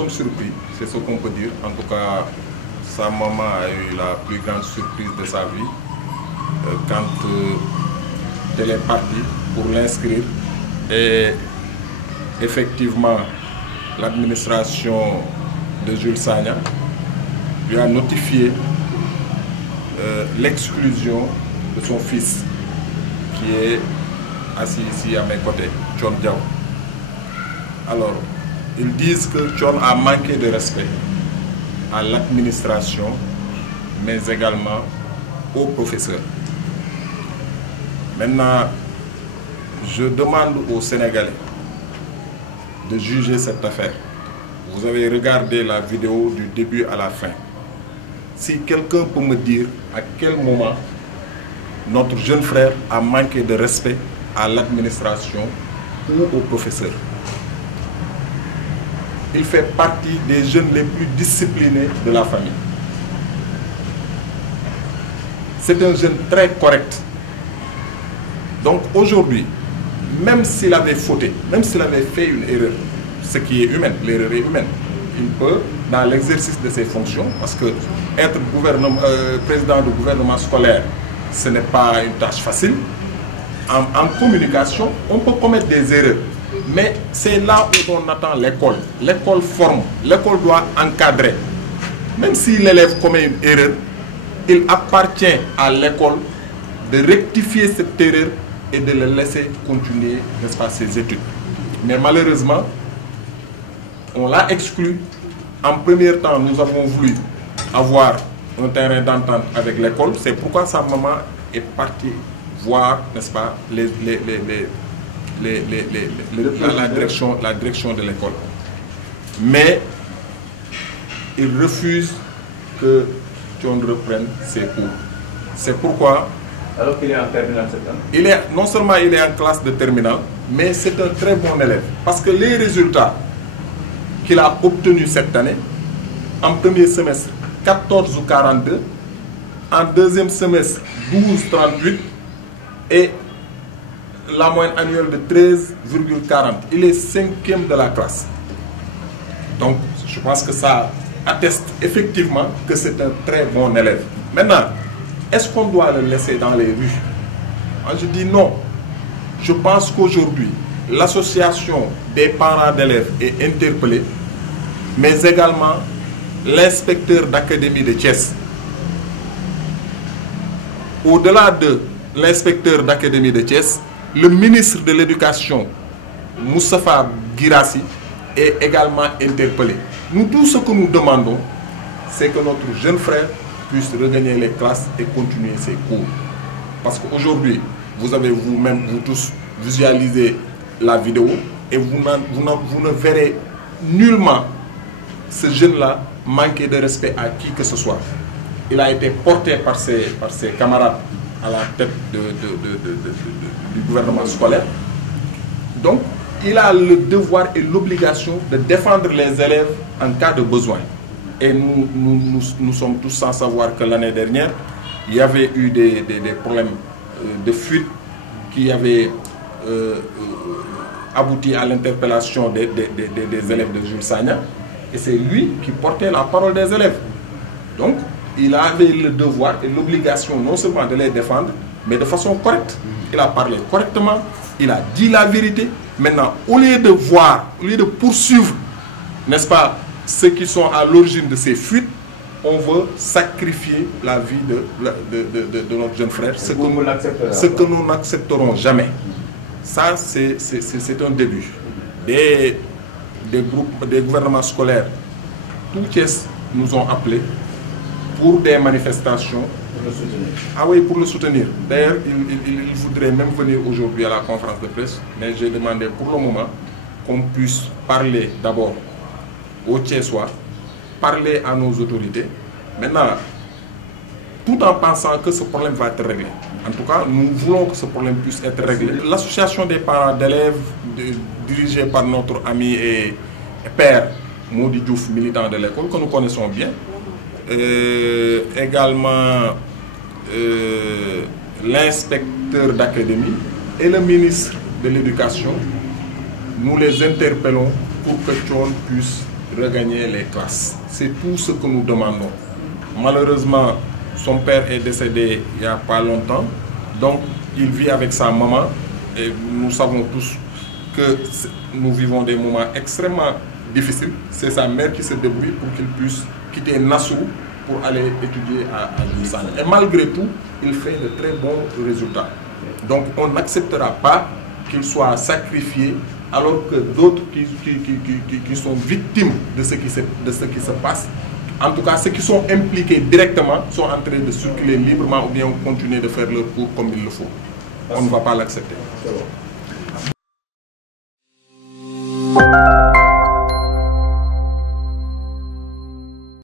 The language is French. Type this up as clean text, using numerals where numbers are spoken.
sommes surpris, c'est ce qu'on peut dire. En tout cas, sa maman a eu la plus grande surprise de sa vie quand elle est partie pour l'inscrire. Et effectivement, l'administration de Jules Sagna lui a notifié l'exclusion de son fils qui est assis ici à mes côtés, Thione Diaw. Alors, ils disent que Thione a manqué de respect à l'administration, mais également aux professeurs. Maintenant, je demande aux Sénégalais de juger cette affaire. Vous avez regardé la vidéo du début à la fin. Si quelqu'un peut me dire à quel moment notre jeune frère a manqué de respect à l'administration ou aux professeurs. Il fait partie des jeunes les plus disciplinés de la famille. C'est un jeune très correct. Donc aujourd'hui, même s'il avait fauté, même s'il avait fait une erreur, ce qui est humain, l'erreur est humaine, il peut, dans l'exercice de ses fonctions, parce que être président du gouvernement scolaire, ce n'est pas une tâche facile. En communication, on peut commettre des erreurs. Mais c'est là où on attend l'école. L'école forme, l'école doit encadrer. Même si l'élève commet une erreur, il appartient à l'école de rectifier cette erreur et de le laisser continuer, n'est-ce pas, ses études. Mais malheureusement, on l'a exclu. En premier temps, nous avons voulu avoir un terrain d'entente avec l'école. C'est pourquoi sa maman est partie voir, n'est-ce pas, la direction de l'école. Mais il refuse que Thione reprenne ses cours. C'est pourquoi... Alors qu'il est en terminale cette année. Non seulement il est en classe de terminale, mais c'est un très bon élève. Parce que les résultats qu'il a obtenus cette année, en premier semestre, 14,42, en deuxième semestre, 12,38, et la moyenne annuelle de 13,40. Il est 5e de la classe. Donc, je pense que ça atteste effectivement que c'est un très bon élève. Maintenant, est-ce qu'on doit le laisser dans les rues? Moi, je dis non. Je pense qu'aujourd'hui, l'association des parents d'élèves est interpellée, mais également l'inspecteur d'académie de Thiès. Au-delà de l'inspecteur d'académie de Thiès, le ministre de l'Éducation, Moustapha Guirassy, est également interpellé. Nous, tout ce que nous demandons, c'est que notre jeune frère puisse regagner les classes et continuer ses cours. Parce qu'aujourd'hui, vous avez vous-même, vous tous, visualisé la vidéo et vous ne verrez nullement ce jeune-là manquer de respect à qui que ce soit. Il a été porté par ses camarades à la tête du gouvernement scolaire. Donc, il a le devoir et l'obligation de défendre les élèves en cas de besoin. Et nous sommes tous sans savoir que l'année dernière, il y avait eu des problèmes de fuite qui avaient abouti à l'interpellation des élèves de Jules Sagna. Et c'est lui qui portait la parole des élèves. Donc, il avait le devoir et l'obligation non seulement de les défendre, mais de façon correcte. Il a parlé correctement, il a dit la vérité. Maintenant, au lieu de voir, au lieu de poursuivre, n'est-ce pas, ceux qui sont à l'origine de ces fuites, on veut sacrifier la vie de notre jeune frère, ce que nous n'accepterons jamais. Ça, c'est un début. Des gouvernements scolaires, tout Thiès nous ont appelés pour des manifestations. Pour le soutenir. Ah oui, pour le soutenir. D'ailleurs, il voudrait même venir aujourd'hui à la conférence de presse, mais j'ai demandé pour le moment qu'on puisse parler d'abord aux Thiessois, parler à nos autorités. Maintenant, tout en pensant que ce problème va être réglé. En tout cas, nous voulons que ce problème puisse être réglé. L'association des parents d'élèves, dirigée par notre ami et père Maudi Diouf, militant de l'école, que nous connaissons bien, également l'inspecteur d'académie et le ministre de l'Éducation, nous les interpellons pour que Thione puisse regagner les classes. C'est tout ce que nous demandons. Malheureusement, son père est décédé il n'y a pas longtemps, donc il vit avec sa maman et nous savons tous que nous vivons des moments extrêmement difficiles. C'est sa mère qui se débrouille pour qu'il puisse quitter Nassau pour aller étudier à Nissan. Et malgré tout, il fait de très bons résultats. Donc on n'acceptera pas qu'il soit sacrifié alors que d'autres qui sont victimes de ce qui se passe, en tout cas ceux qui sont impliqués directement, sont en train de circuler librement ou bien continuer de faire leur cours comme il le faut. On ne va pas l'accepter.